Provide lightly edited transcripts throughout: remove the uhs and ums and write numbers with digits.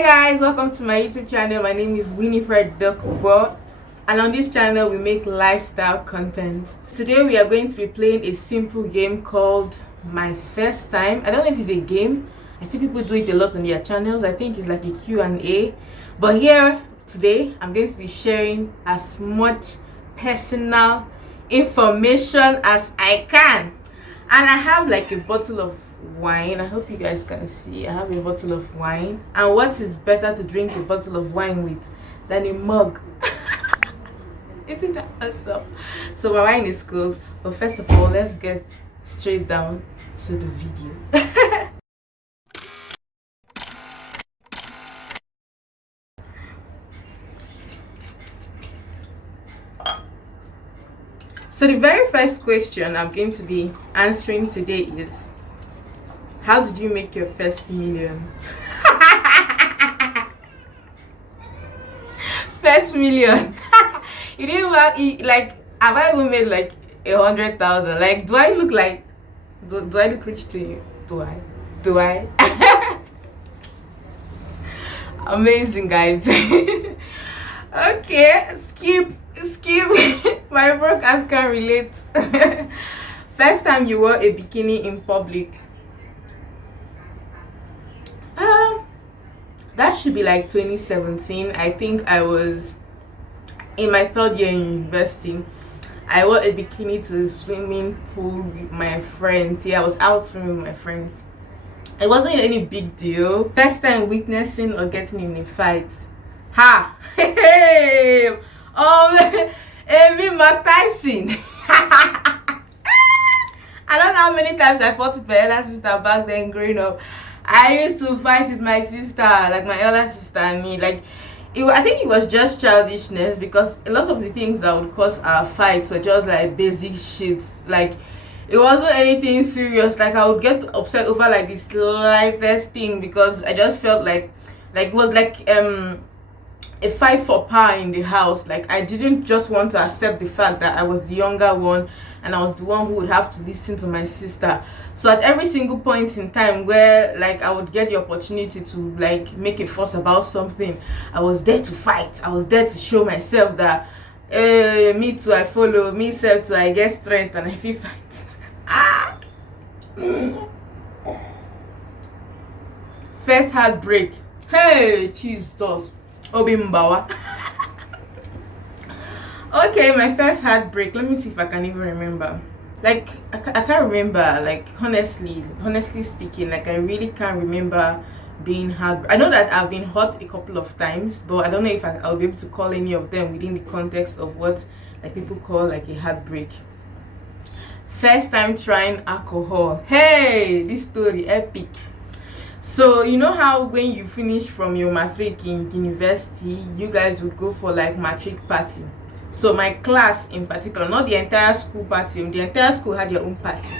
Hey guys, welcome to my YouTube channel. My name is Winifred Orlando, and on this channel we make lifestyle content. Today we are going to be playing a simple game called My First Time. I don't know if it's a game. I see people do it a lot on their channels. I think it's like a Q&A. But here today I'm going to be sharing as much personal information as I can. And I have like a bottle of wine. I hope you guys can see. I have a bottle of wine. And what is better to drink a bottle of wine with than a mug? Isn't that awesome? So my wine is cold. But first of all, let's get straight down to the video. So the very first question I'm going to be answering today is, how did you make your first million? First million. You didn't work, like, have I even made like 100,000? Like, do I look like, do I look rich to you? Do I? Amazing, guys. Okay, skip. My broke ass can't relate. First time you wore a bikini in public. That should be like 2017. I think I was in my third year in university. I wore a bikini to the swimming pool with my friends. Yeah, I was out swimming with my friends. It wasn't any big deal. First time witnessing or getting in a fight. Ha! Hey! Me Mark Tyson. I don't know how many times I fought with my elder sister back then growing up. I used to fight with my sister, like my elder sister and me. Like, I think it was just childishness, because a lot of the things that would cause our fights were just like basic shit. Like, it wasn't anything serious. Like, I would get upset over like the slightest thing, because I just felt like it was like a fight for power in the house. Like, I didn't just want to accept the fact that I was the younger one and I was the one who would have to listen to my sister. So at every single point in time where like I would get the opportunity to like make a fuss about something, I was there to fight. I was there to show myself that me too, I follow, me self too, I get strength and I feel fight. First heartbreak. Hey, Jesus. Obimbawa. Okay, my first heartbreak. Let me see if I can even remember. Like, I can't remember. Like, honestly speaking, like, I really can't remember being hurt. I know that I've been hurt a couple of times, but I don't know if I'll be able to call any of them within the context of what like people call like a heartbreak. First time trying alcohol. Hey, this story epic. So you know how when you finish from your matric in university, you guys would go for like matric party. So my class in particular, not the entire school party, the entire school had their own party,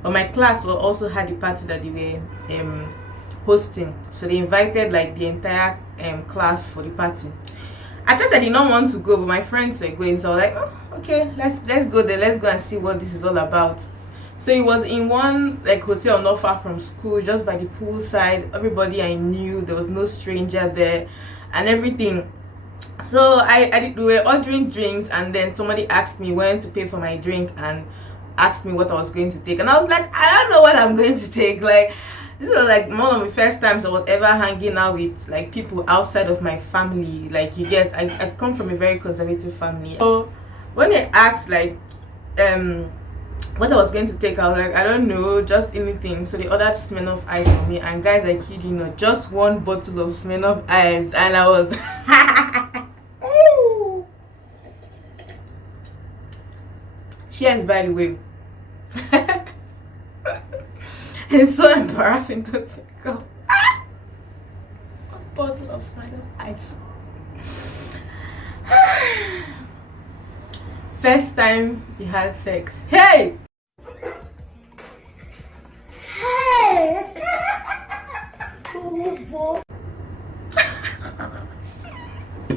but my class also had the party that they were hosting. So they invited like the entire class for the party. At first I did not want to go, but my friends were going, so I was like, oh, okay, let's go there, let's go and see what this is all about. So it was in one like hotel not far from school, just by the poolside. Everybody I knew, there was no stranger there and everything. So we were ordering drinks, and then somebody asked me when to pay for my drink and asked me what I was going to take, and I was like, I don't know what I'm going to take. Like, this was like one of the first times I was ever hanging out with like people outside of my family. Like, you get, I come from a very conservative family. So when they asked like what I was going to take, I was like, I don't know, just anything. So they ordered Smirnoff Ice for me, and guys, I kid you not, just one bottle of Smirnoff Ice, and I was cheers, by the way. It's so embarrassing to take out a bottle of Smirnoff Ice. First time you had sex. Hey!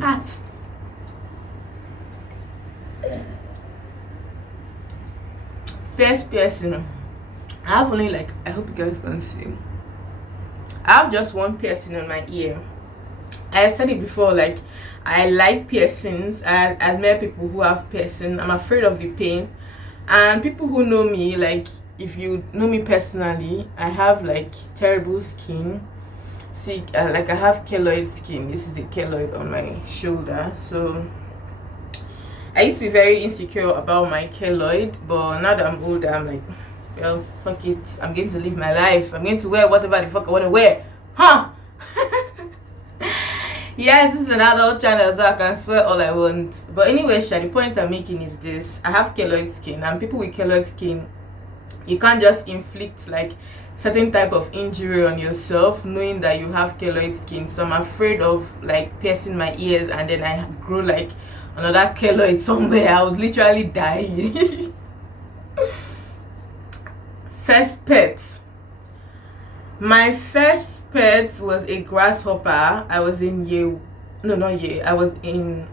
At first person, I have only like, I hope you guys can see, I have just one piercing on my ear. I've said it before, like I like piercings. I admire people who have piercing. I'm afraid of the pain. And people who know me, like if you know me personally, I have like terrible skin. See, like I have keloid skin. This is a keloid on my shoulder. So I used to be very insecure about my keloid, but now that I'm older, I'm like, well, fuck it. I'm going to live my life. I'm going to wear whatever the fuck I want to wear. Huh? Yes, this is an adult channel, so I can swear all I want. But anyway, the point I'm making is this. I have keloid skin, and people with keloid skin, you can't just inflict like certain type of injury on yourself knowing that you have keloid skin. So I'm afraid of like piercing my ears and then I grow like another keloid somewhere. I would literally die. First pet. My first pet was a grasshopper. I was in I was in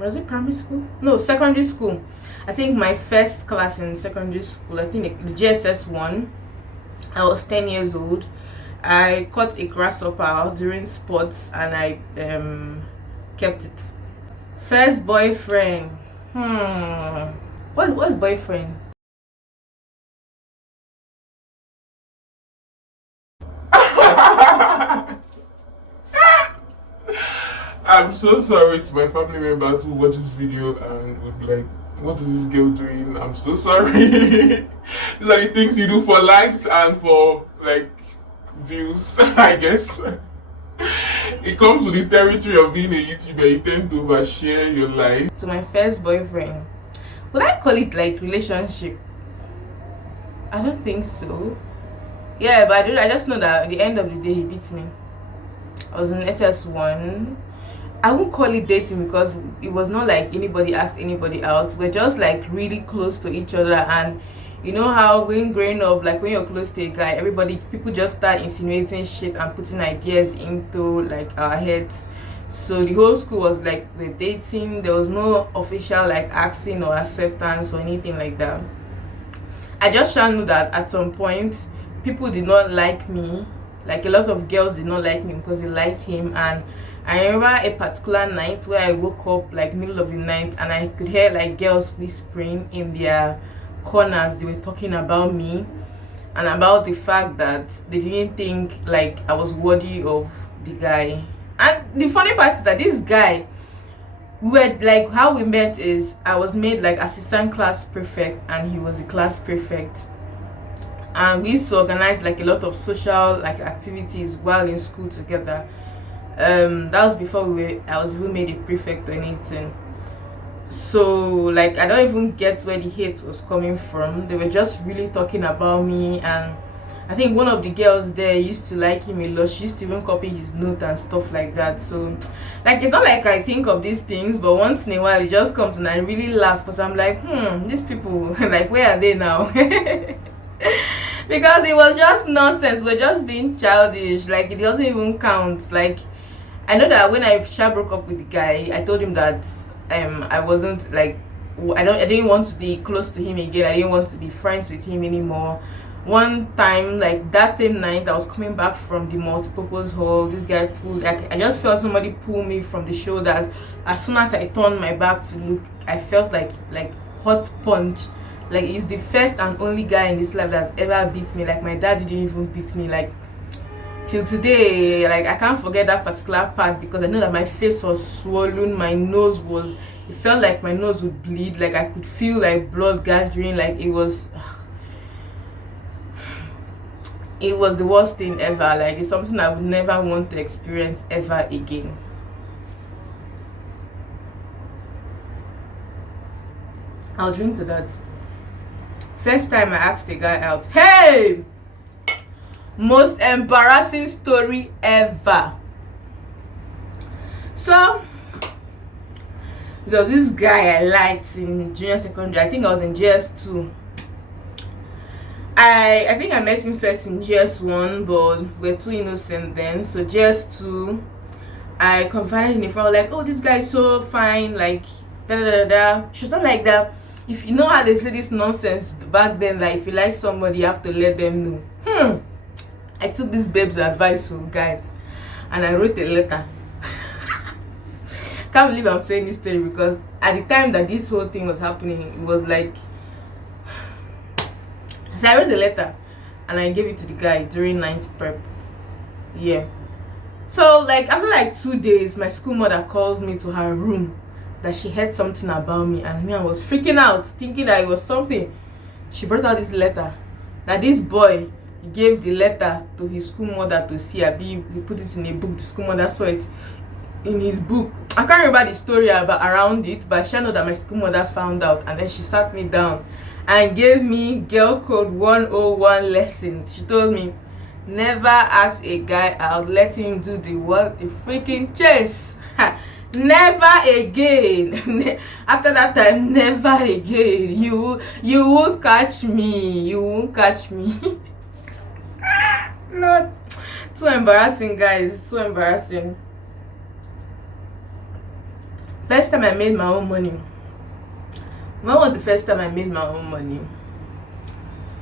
was it primary school? No, secondary school. I think my first class in secondary school, I think the GSS 1. I was 10 years old. I caught a grasshopper during sports and I kept it. First boyfriend. What's boyfriend? I'm so sorry to my family members who watch this video and would be like, what is this girl doing? I'm so sorry. These are the things you do for likes and for like views, I guess. It comes with the territory of being a YouTuber. You tend to overshare your life. So my first boyfriend, would I call it like relationship? I don't think so. Yeah, but I just know that at the end of the day he beat me. I was in SS1. I won't call it dating because it was not like anybody asked anybody out. We're just like really close to each other, and you know how when growing up, like when you're close to a guy, people just start insinuating shit and putting ideas into like our heads. So the whole school was like we're dating. There was no official like asking or acceptance or anything like that. I just knew that at some point people did not like me. Like a lot of girls did not like me because they liked him. And I remember a particular night where I woke up like middle of the night and I could hear like girls whispering in their corners. They were talking about me and about the fact that they didn't think like I was worthy of the guy. And the funny part is that this guy, we were like, how we met is I was made like assistant class prefect and he was the class prefect. And we used to organize like a lot of social like activities while in school together. That was before I was even made a prefect or anything. So like I don't even get where the hate was coming from. They were just really talking about me, and I think one of the girls there used to like him a lot. She used to even copy his note and stuff like that. So like it's not like I think of these things, but once in a while it just comes and I really laugh because I'm like, these people like where are they now? Because it was just nonsense. We're just being childish. Like it doesn't even count. Like I know that when I broke up with the guy, I told him that I wasn't like I didn't want to be close to him again. I didn't want to be friends with him anymore. One time, like that same night, I was coming back from the multipurpose hall. This guy pulled, like I just felt somebody pull me from the shoulders. As soon as I turned my back to look, I felt like hot punch. Like he's the first and only guy in this life that's ever beat me. Like my dad didn't even beat me. Like till today, like I can't forget that particular part because I know that my face was swollen. My nose was, it felt like my nose would bleed. Like I could feel like blood gathering. Like it was the worst thing ever. Like it's something I would never want to experience ever again. I'll drink to that. First time I asked the guy out, hey, most embarrassing story ever. So there was this guy I liked in junior secondary. I think I was in GS2. I think I met him first in GS1, but we're too innocent then. So GS2, I confided in a friend, like, oh, this guy is so fine, like da da da da. She was not like that. If you know how they say this nonsense back then, like if you like somebody, you have to let them know. I took this babe's advice, so guys, and I wrote a letter. Can't believe I'm saying this story because at the time that this whole thing was happening, it was like, so I wrote a letter and I gave it to the guy during ninth prep. Yeah. So like after like 2 days, my school mother calls me to her room that she heard something about me, and me, I was freaking out thinking that it was something. She brought out this letter. Now this boy, he gave the letter to his school mother to see. He put it in a book. The school mother saw it in his book. I can't remember the story about around it, but she know that my school mother found out, and then she sat me down and gave me girl code 101 lesson. She told me, never ask a guy out, let him do the what? A freaking chase. Never again. After that time, never again. You won't catch me. You won't catch me. Not too embarrassing, guys. Too embarrassing. First time I made my own money. When was the first time I made my own money?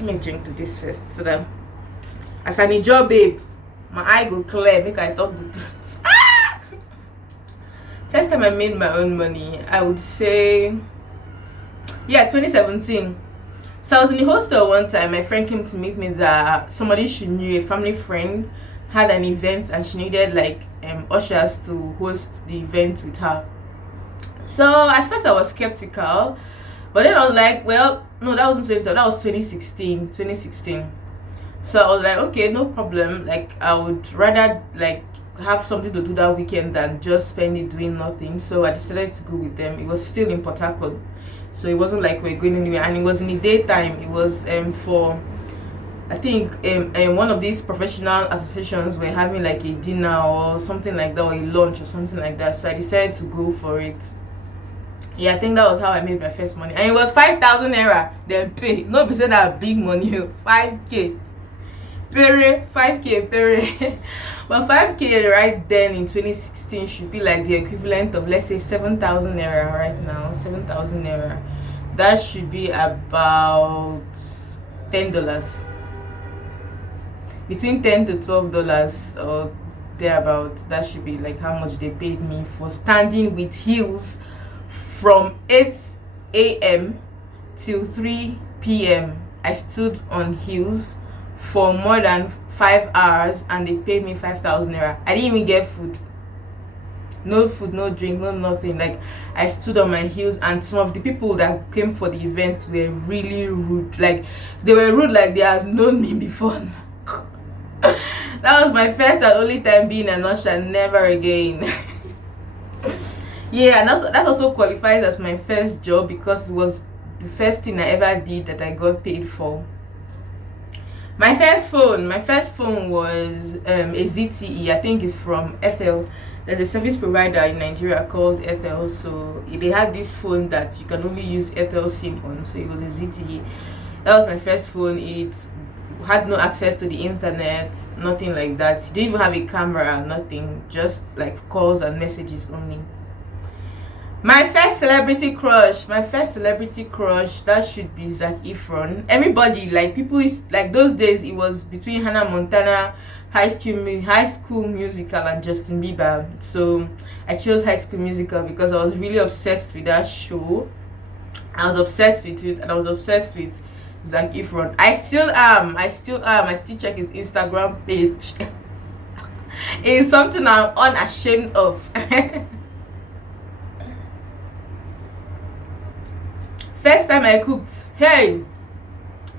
Let me drink to this first so that as I need job, babe, my eye go clear, make I talk the truth. First time I made my own money, I would say, yeah, 2017. So I was in the hostel one time. My friend came to meet me that somebody she knew, a family friend, had an event and she needed like ushers to host the event with her. So at first I was skeptical, but then I was like, well, no, that wasn't 2017, that was 2016. So I was like, okay, no problem. Like I would rather like have something to do that weekend than just spend it doing nothing. So I decided to go with them. It was still in Port Harcourt, so it wasn't like we're going anywhere, and it was in the daytime. It was for, I think one of these professional associations were having like a dinner or something like that, or a lunch or something like that. So I decided to go for it. Yeah, I think that was how I made my first money, and it was 5,000 naira. Then pay, no be said that big money, 5k. Pere, 5k pere. But 5k right then in 2016 should be like the equivalent of, let's say, 7,000 naira right now. 7,000 naira. That should be about $10. Between $10 to $12 or thereabout. That should be like how much they paid me for standing with heels from 8 a.m. till 3 p.m. I stood on heels for more than 5 hours, and they paid me 5,000 naira. I didn't even get food, no drink, no nothing. Like I stood on my heels, and some of the people that came for the event were really rude. Like they were rude like they had known me before. That was my first and only time being an usher. Never again. Yeah, and that also qualifies as my first job because it was the first thing I ever did that I got paid for. My first phone was a ZTE. I think it's from Ethel. There's a service provider in Nigeria called Ethel. So they had this phone that you can only use Ethel SIM on. So it was a ZTE. That was my first phone. It had no access to the internet, nothing like that. It didn't even have a camera, nothing. Just like calls and messages only. My first celebrity crush, that should be Zac Efron. Everybody, like people, like those days, it was between Hannah Montana, High School Musical, and Justin Bieber. So I chose High School Musical because I was really obsessed with that show. I was obsessed with it, and I was obsessed with Zac Efron. I still am. I still check his Instagram page. It's something I'm unashamed of. First time I cooked, hey,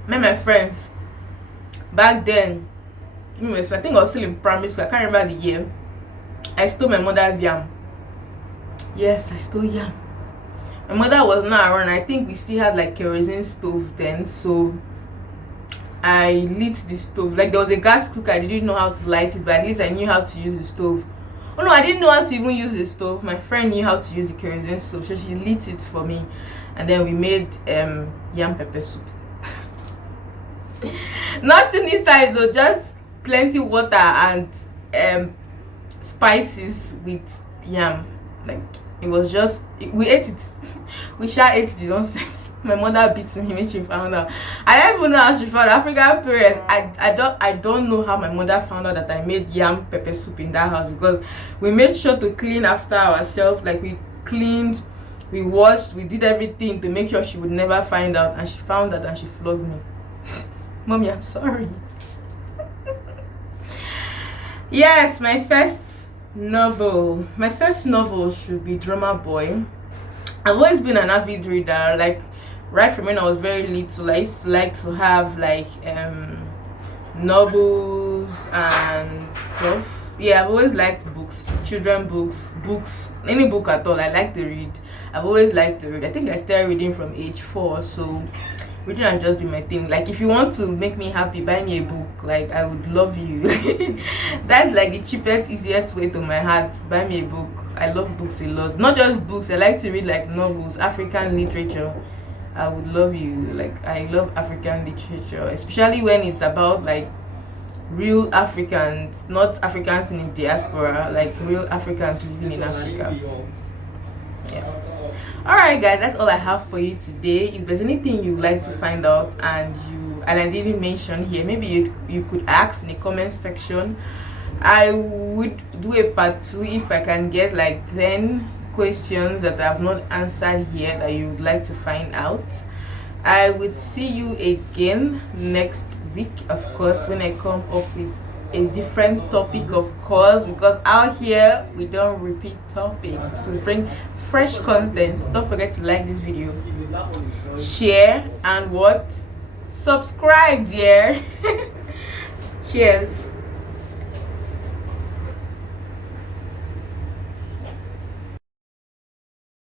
met my friends. Back then, I think I was still in primary school. I can't remember the year. I stole my mother's yam. Yes, I stole yam. My mother was not around. I think we still had like kerosene stove then, so I lit the stove. Like there was a gas cooker. I didn't know how to light it, but at least I knew how to use the stove. Oh no, I didn't know how to even use the stove. My friend knew how to use the kerosene stove, so she lit it for me. And then we made yam pepper soup. Nothing inside though, just plenty water and spices with yam. Like, it was just, we ate it. We sure ate the nonsense. My mother beat me when she found out. I don't even know how she found out. African parents. I don't know how my mother found out that I made yam pepper soup in that house, because we made sure to clean after ourselves. Like, we cleaned, we washed, we did everything to make sure she would never find out, and she found out and she flogged me. Mommy, I'm sorry. Yes, my first novel. My first novel should be Drummer Boy. I've always been an avid reader, like right from when I was very little. I used to like to have like novels and stuff. Yeah, I've always liked books, children books, any book at all. I like to read. I've always liked to read. I think I started reading from age 4, so reading has just been my thing. Like, if you want to make me happy, buy me a book. Like, I would love you. That's like the cheapest, easiest way to my heart. Buy me a book. I love books a lot. Not just books. I like to read like novels, African literature. I would love you. Like, I love African literature, especially when it's about like real Africans, not Africans in the diaspora, like real Africans living in Africa. Yeah. Alright guys, that's all I have for you today. If there's anything you'd like to find out and I didn't mention here, maybe you could ask in the comment section. I would do a part 2 if I can get like 10 questions that I have not answered here that you would like to find out. I will see you again next week, of course, when I come up with a different topic, of course, because out here we don't repeat topics. We bring fresh content. Don't forget to like this video, share, and subscribe, dear. Cheers.